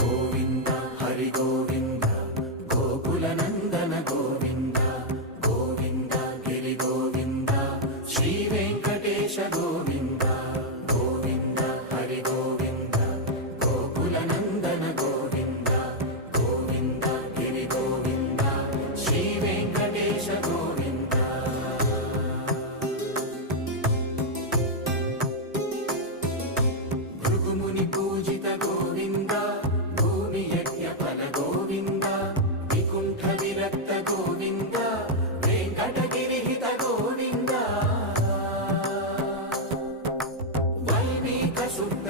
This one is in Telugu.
గోవింద హరి గోవింద గోకుల నందన గోవింద గోవింద గిరి గోవింద శ్రీ వెంకటేశ గోవింద గోవింద హరి గోవింద గోకుల నందన గోవింద గోవింద గిరి గోవింద శ్రీ వెంకటేశ గోవింద భృగుముని పూజిత గోవింద భూమి యజ్ఞ ఫల గోవింద వికుంఠ విరక్త గోవింద వెంకటగిరిహిత గోవింద వైదిక శుద్ధ